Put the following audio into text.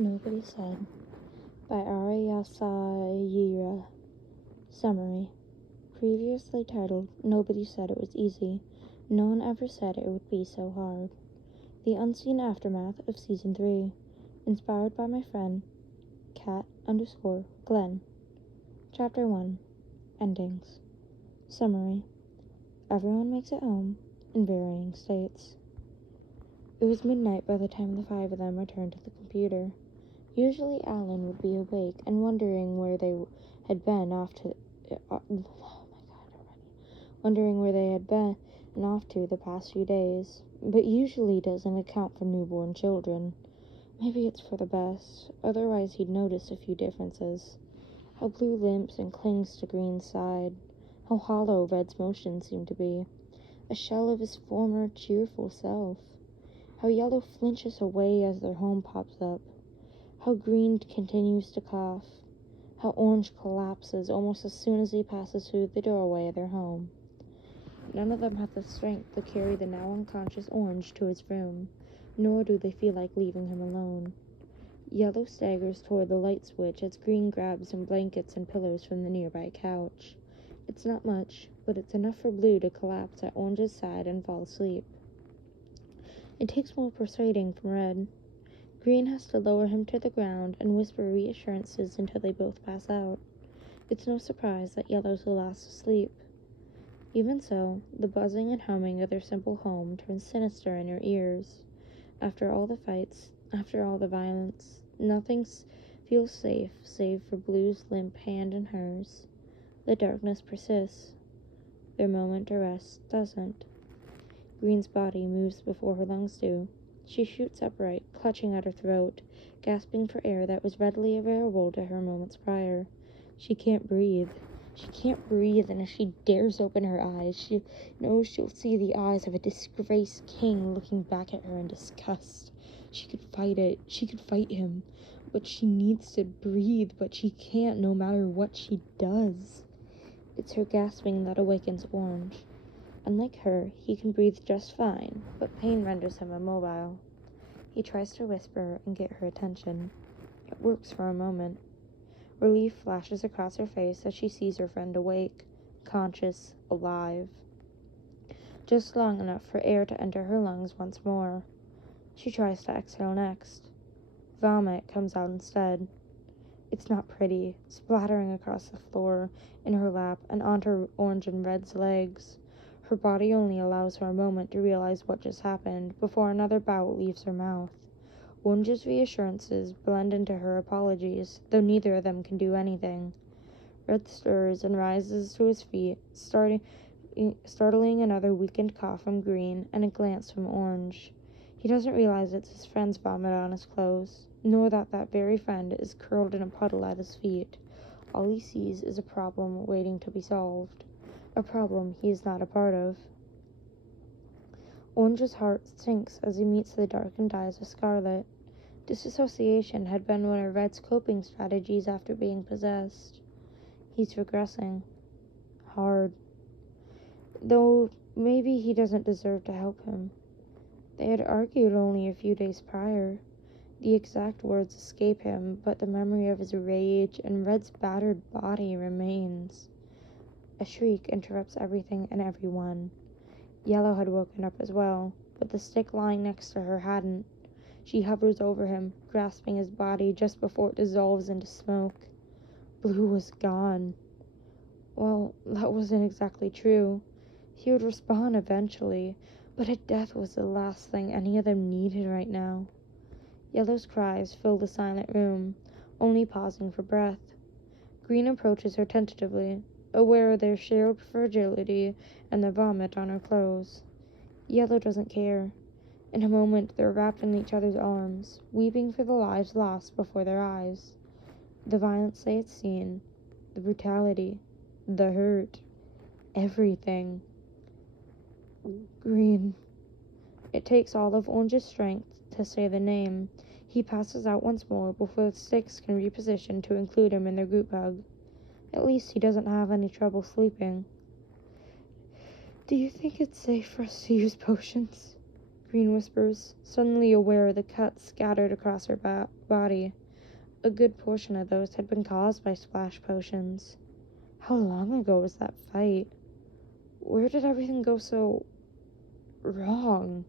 Nobody Said by Ari Yasayira. Summary. Previously titled Nobody Said It Was Easy. No one ever said it would be so hard. The unseen aftermath of Season 3. Inspired by my friend, cat_Glenn. Chapter 1. Endings. Summary. Everyone makes it home in varying states. It was midnight by the time the five of them returned to the computer. Usually Alan would be awake and wondering where they had been off to the past few days, but usually doesn't account for newborn children. Maybe it's for the best, otherwise he'd notice a few differences. How Blue limps and clings to Green's side, how hollow Red's motions seem to be, a shell of his former cheerful self, how Yellow flinches away as their home pops up, how Green continues to cough, how Orange collapses almost as soon as he passes through the doorway of their home. None of them have the strength to carry the now unconscious Orange to his room, nor do they feel like leaving him alone. Yellow staggers toward the light switch as Green grabs some blankets and pillows from the nearby couch. It's not much, but it's enough for Blue to collapse at Orange's side and fall asleep. It takes more persuading from Red. Green has to lower him to the ground and whisper reassurances until they both pass out. It's no surprise that Yellow's the last to sleep. Even so, the buzzing and humming of their simple home turns sinister in her ears. After all the fights, after all the violence, nothing feels safe save for Blue's limp hand in hers. The darkness persists. Their moment to rest doesn't. Green's body moves before her lungs do. She shoots upright, clutching at her throat, gasping for air that was readily available to her moments prior. She can't breathe. She can't breathe, and if she dares open her eyes, she knows she'll see the eyes of a disgraced king looking back at her in disgust. She could fight it. She could fight him. But she needs to breathe, but she can't no matter what she does. It's her gasping that awakens Orange. Unlike her, he can breathe just fine, but pain renders him immobile. He tries to whisper and get her attention. It works for a moment. Relief flashes across her face as she sees her friend awake, conscious, alive. Just long enough for air to enter her lungs once more. She tries to exhale next. Vomit comes out instead. It's not pretty, splattering across the floor, in her lap, and onto Orange and Red's legs. Her body only allows her a moment to realize what just happened before another bout leaves her mouth. Orange's reassurances blend into her apologies, though neither of them can do anything. Red stirs and rises to his feet, startling another weakened cough from Green and a glance from Orange. He doesn't realize it's his friend's vomit on his clothes, nor that that very friend is curled in a puddle at his feet. All he sees is a problem waiting to be solved. A problem he is not a part of. Orange's heart sinks as he meets the darkened eyes of Scarlet. Disassociation had been one of Red's coping strategies after being possessed. He's regressing. Hard. Though maybe he doesn't deserve to help him. They had argued only a few days prior. The exact words escape him, but the memory of his rage and Red's battered body remains. A shriek interrupts everything and everyone. Yellow had woken up as well, but the stick lying next to her hadn't. She hovers over him, grasping his body just before it dissolves into smoke. Blue was gone. Well, that wasn't exactly true. He would respond eventually, but a death was the last thing any of them needed right now. Yellow's cries fill the silent room, only pausing for breath. Green approaches her tentatively, aware of their shared fragility and the vomit on her clothes. Yellow doesn't care. In a moment, they're wrapped in each other's arms, weeping for the lives lost before their eyes. The violence they had seen, the brutality, the hurt, everything. Green. It takes all of Orange's strength to say the name. He passes out once more before the sticks can reposition to include him in their group hug. At least he doesn't have any trouble sleeping. Do you think it's safe for us to use potions? Green whispers, suddenly aware of the cuts scattered across her body. A good portion of those had been caused by splash potions. How long ago was that fight? Where did everything go so wrong?